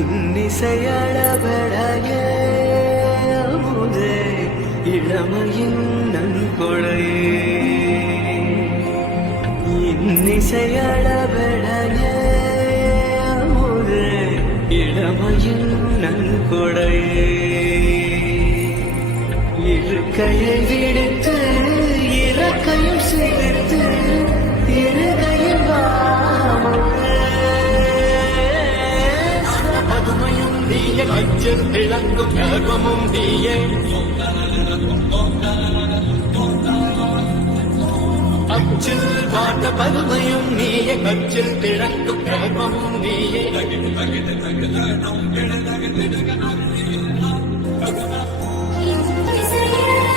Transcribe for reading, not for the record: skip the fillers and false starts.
இன்னிசையளபடைய அமுதே இளமையின் நன்கொடையே இன்னிசையளபடைய அமுதே இளமையின் நன்கொடையே இருக்கையை விடுத்து இறக்கையும் சேர்த்து இருகையில் பதுமையும் நீய கச்சில் திளங்கும் கர்வமும் நீயே அச்சில் பாட்ட பதுமையும் நீய கச்சில் திளங்கும் கர்வமும் நீயே இசையே